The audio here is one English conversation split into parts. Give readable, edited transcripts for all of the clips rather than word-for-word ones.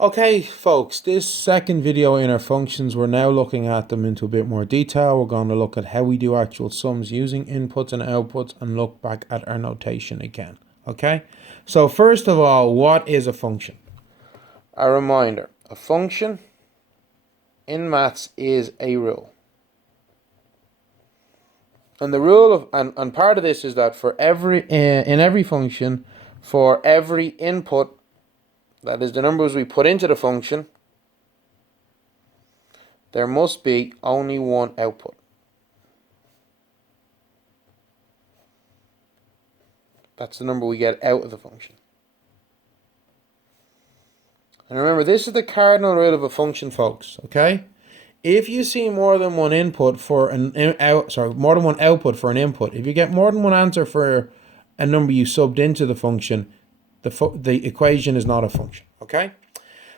Okay, folks, this second video in our functions, we're now looking at them into a bit more detail. We're going to look at how we do actual sums using inputs and outputs and look back at our notation again. Okay, so first of all, what is a function? A reminder, a function in maths is a rule. And the rule of, and part of this is that for every, in every function, for every input, that is the numbers we put into the function, there must be only one output. That's the number we get out of the function. And remember, this is the cardinal rule of a function, folks, okay? If you see more than one input for more than one output for an input, if you get more than one answer for a number you subbed into the function, the equation is not a function, okay?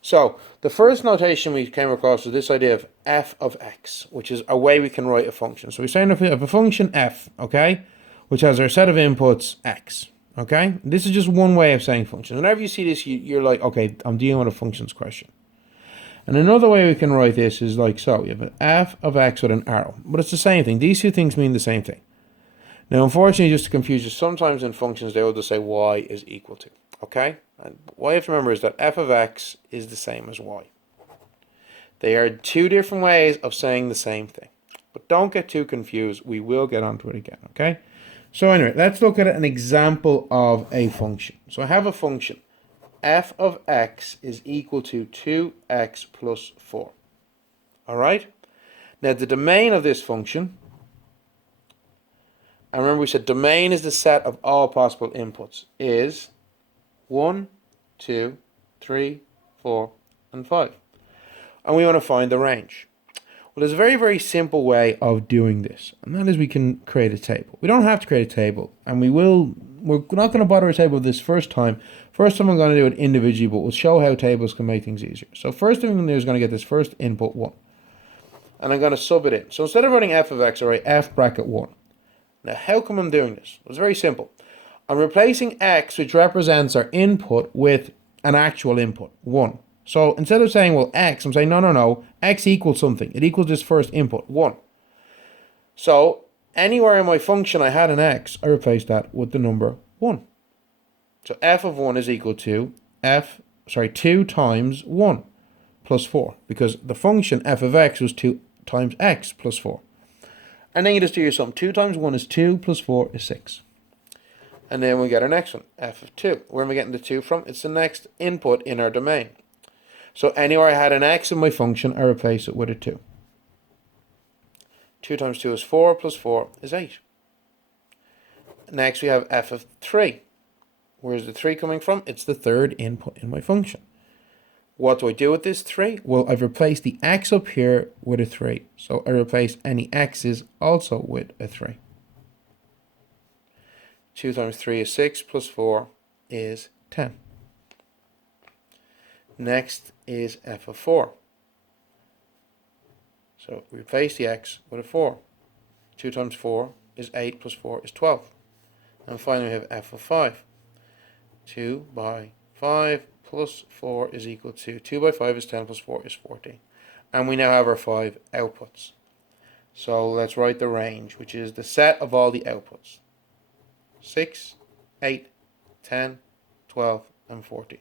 So the first notation we came across is this idea of f of x, which is a way we can write a function. So we're saying if we have a function f, okay, which has our set of inputs x, okay? This is just one way of saying function. Whenever you see this, you're like, okay, I'm dealing with a functions question. And another way we can write this is like so. We have an f of x with an arrow, but it's the same thing. These two things mean the same thing. Now, unfortunately, just to confuse you, sometimes in functions they will just say y is equal to, okay? And what you have to remember is that f of x is the same as y. They are two different ways of saying the same thing. But don't get too confused. We will get onto it again, okay? So anyway, let's look at an example of a function. So I have a function. F of x is equal to 2x plus 4. All right? Now the domain of this function, and remember we said domain is the set of all possible inputs, is 1, 2, 3, 4, and 5. And we want to find the range. Well, there's a very, very simple way of doing this, and that is we can create a table. We don't have to create a table, and we're not going to bother a table this first time. First time I'm going to do it individually, but we'll show how tables can make things easier. So first thing I'm going to do is going to get this first input 1, and I'm going to sub it in. So instead of writing f of x, I write f bracket 1. Now, how come I'm doing this? Well, it's very simple. I'm replacing x, which represents our input, with an actual input, 1. So instead of saying, well, x, I'm saying, no, x equals something. It equals this first input, 1. So anywhere in my function I had an x, I replace that with the number 1. So f of 1 is equal to 2 times 1 plus 4, because the function f of x was 2 times x plus 4. And then you just do your sum. 2 times 1 is 2 plus 4 is 6. And then we get our next one, f of 2. Where am I getting the 2 from? It's the next input in our domain. So anywhere I had an x in my function, I replace it with a 2. 2 times 2 is 4, plus 4 is 8. Next we have f of 3. Where's the 3 coming from? It's the third input in my function. What do I do with this 3? Well, I've replaced the x up here with a 3. So I replace any x's also with a 3. 2 times 3 is 6, plus 4 is 10. Next is f of 4. So replace the x with a 4. 2 times 4 is 8, plus 4 is 12. And finally we have f of 5. 2 by 5 plus 4 is equal to 2 by 5 is 10, plus 4 is 14. And we now have our 5 outputs. So let's write the range, which is the set of all the outputs. 6, 8, 10, 12, and 14.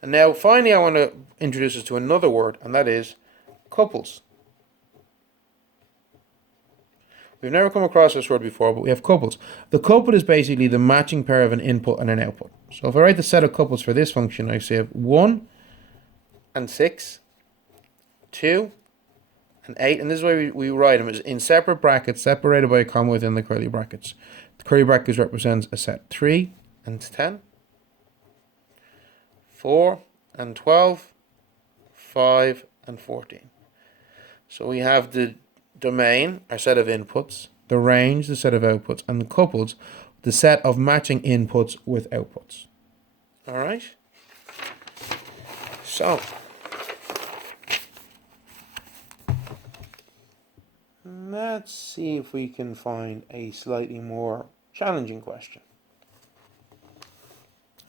And now finally I want to introduce us to another word, and that is couples. We've never come across this word before, but we have couples. The couple is basically the matching pair of an input and an output. So if I write the set of couples for this function, I say 1 and 6, 2 and 8, and this is why we write them is in separate brackets, separated by a comma within the curly brackets. The curly brackets represents a set 3 and 10, 4 and 12, 5 and 14. So we have the domain, our set of inputs, the range, the set of outputs, and the couples, the set of matching inputs with outputs. All right? So, let's see if we can find a slightly more challenging question.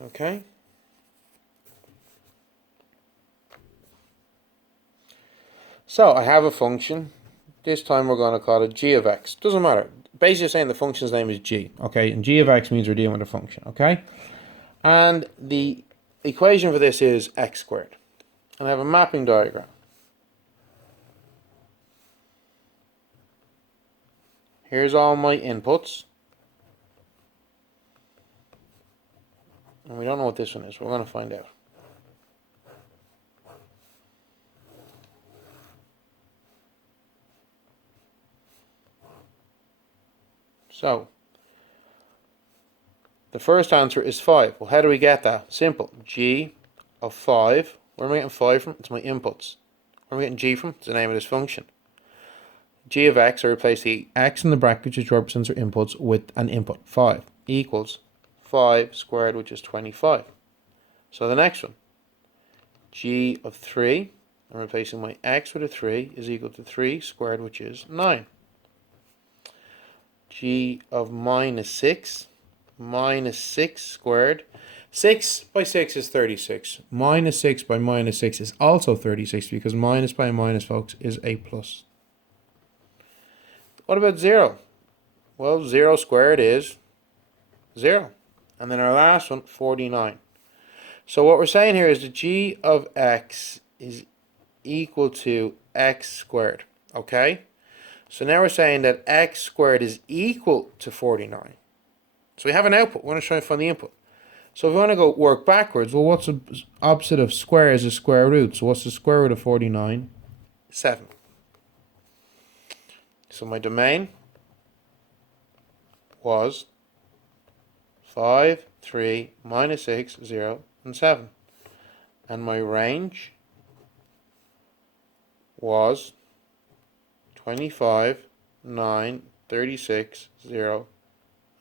Okay? So I have a function. This time we're going to call it g of x. Doesn't matter. Basically saying the function's name is g. Okay, and g of x means we're dealing with a function. Okay, and the equation for this is x squared. And I have a mapping diagram. Here's all my inputs. And we don't know what this one is. We're going to find out. So, the first answer is 5. Well, how do we get that? Simple. G of 5. Where am I getting 5 from? It's my inputs. Where am I getting G from? It's the name of this function. G of x, I replace the x in the bracket, which represents our inputs, with an input, 5, equals 5 squared, which is 25. So the next one, G of 3, I'm replacing my x with a 3, is equal to 3 squared, which is 9. G of minus 6 squared. 6 by 6 is 36. Minus 6 by minus 6 is also 36, because minus by minus, folks, is a plus. What about 0? Well, 0 squared is 0. And then our last one, 49. So what we're saying here is that g of x is equal to x squared. Okay? So now we're saying that x squared is equal to 49. So we have an output. We want to try and find the input. So if we want to go work backwards, well, what's the opposite of square is a square root. So what's the square root of 49? 7. So my domain was 5, 3, minus 6, 0, and 7. And my range was 25, 9, 36, 0,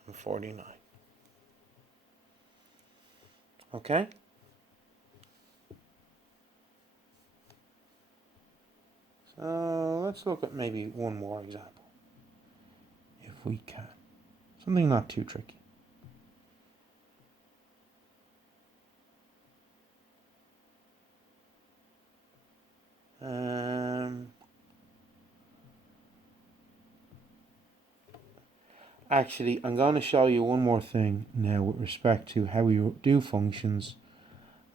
and 49. Okay? So let's look at maybe one more example, if we can. Something not too tricky. Actually, I'm going to show you one more thing now with respect to how we do functions,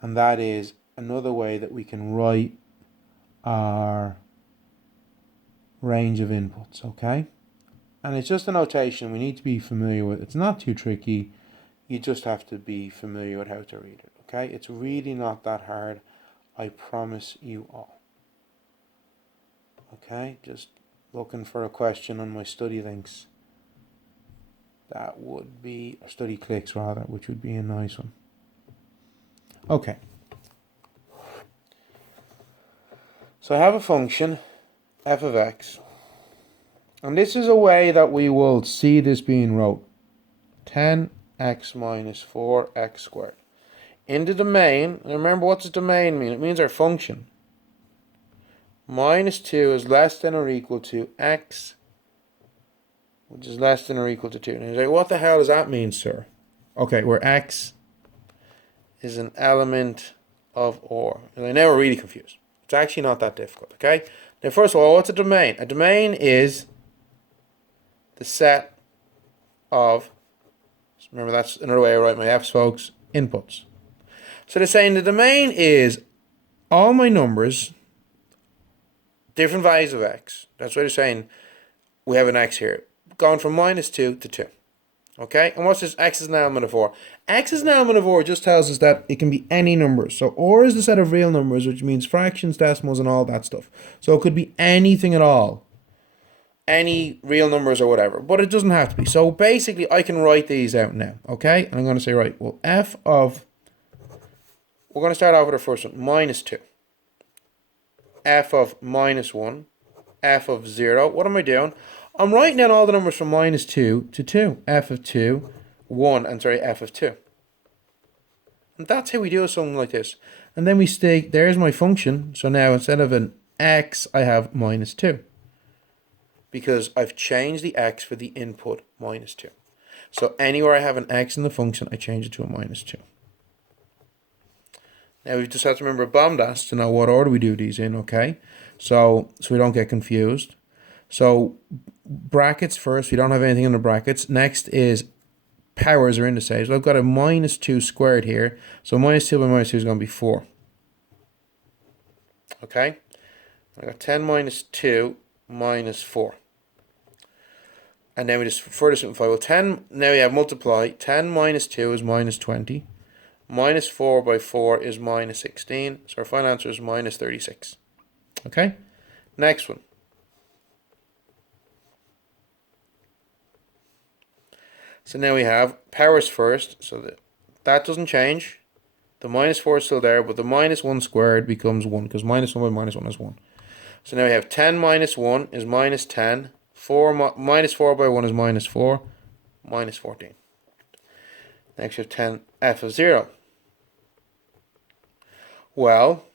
and that is another way that we can write our range of inputs, okay? And it's just a notation we need to be familiar with. It's not too tricky. You just have to be familiar with how to read it, okay? It's really not that hard, I promise you all. Okay, just looking for a question on my study links. That would be, or study clicks rather, which would be a nice one. Okay. So I have a function, f of x. And this is a way that we will see this being wrote. 10x minus 4x squared. In the domain, and remember what does domain mean? It means our function. Minus 2 is less than or equal to x, which is less than or equal to 2. And you're like, what the hell does that mean, sir? Okay, where x is an element of OR. And now we're really confused. It's actually not that difficult, okay? Now, first of all, what's a domain? A domain is the set of, remember that's another way I write my f's, folks, inputs. So they're saying the domain is all my numbers, different values of x. That's why they're saying we have an x here, going from minus 2 to 2. Okay, and what's this? X is an element of OR. X is an element of OR just tells us that it can be any numbers. So OR is the set of real numbers, which means fractions, decimals, and all that stuff. So it could be anything at all. Any real numbers or whatever. But it doesn't have to be. So basically, I can write these out now. Okay, and I'm going to say, right, well, f of, we're going to start off with our first one, minus 2. F of minus 1. F of 0. What am I doing? I'm writing down all the numbers from minus 2 to 2. F of 2, 1, and sorry, F of 2. And that's how we do something like this. And then we stay, there's my function. So now instead of an x, I have minus 2. Because I've changed the x for the input minus 2. So anywhere I have an x in the function, I change it to a minus 2. Now we just have to remember BOMDAS to know what order we do these in, okay? So we don't get confused. So brackets first, we don't have anything in the brackets. Next is powers or indices. Well, I've got a minus 2 squared here. So minus 2 by minus 2 is going to be 4. Okay? I got 10 minus 2 minus 4. And then we just further simplify. Well, 10, now we have multiply. 10 minus 2 is minus 20. Minus 4 by 4 is minus 16. So our final answer is minus 36. Okay? Next one. So now we have powers first. So that doesn't change. The minus 4 is still there, but the minus 1 squared becomes 1, because minus 1 by minus 1 is 1. So now we have 10 minus 1 is minus 10. Minus 4 by 1 is minus 4. Minus 14. Next we have 10 f of 0. Well,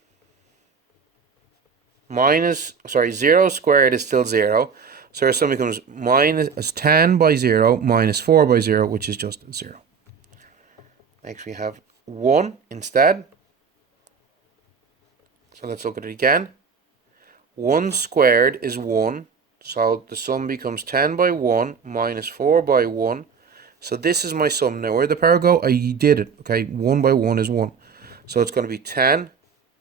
0 squared is still 0. So our sum becomes minus 10 by 0 minus 4 by 0, which is just 0. Next we have 1 instead. So let's look at it again. 1 squared is 1. So the sum becomes 10 by 1 minus 4 by 1. So this is my sum. Now where'd the power go? I did it. Okay, 1 by 1 is 1. So it's going to be 10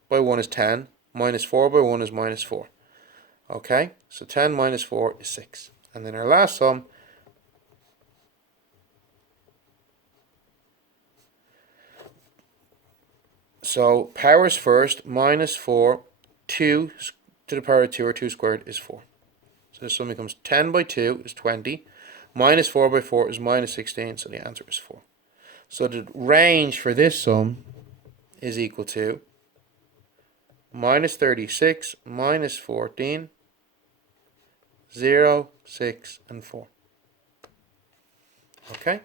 by 1 is 10. Minus 4 by 1 is minus 4. Okay, so 10 minus 4 is 6. And then our last sum, so powers first, minus 4, 2 to the power of 2, or 2 squared, is 4. So the sum becomes 10 by 2 is 20. Minus 4 by 4 is minus 16, so the answer is 4. So the range for this sum is equal to minus 36, minus 14, 0, 6, and 4. Okay?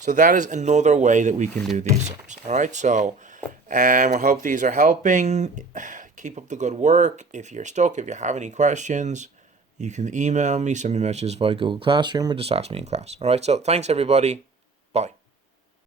So that is another way that we can do these sums. Alright, so I hope these are helping. Keep up the good work. If you're stuck, if you have any questions, you can email me, send me messages via Google Classroom, or just ask me in class. Alright, so thanks everybody.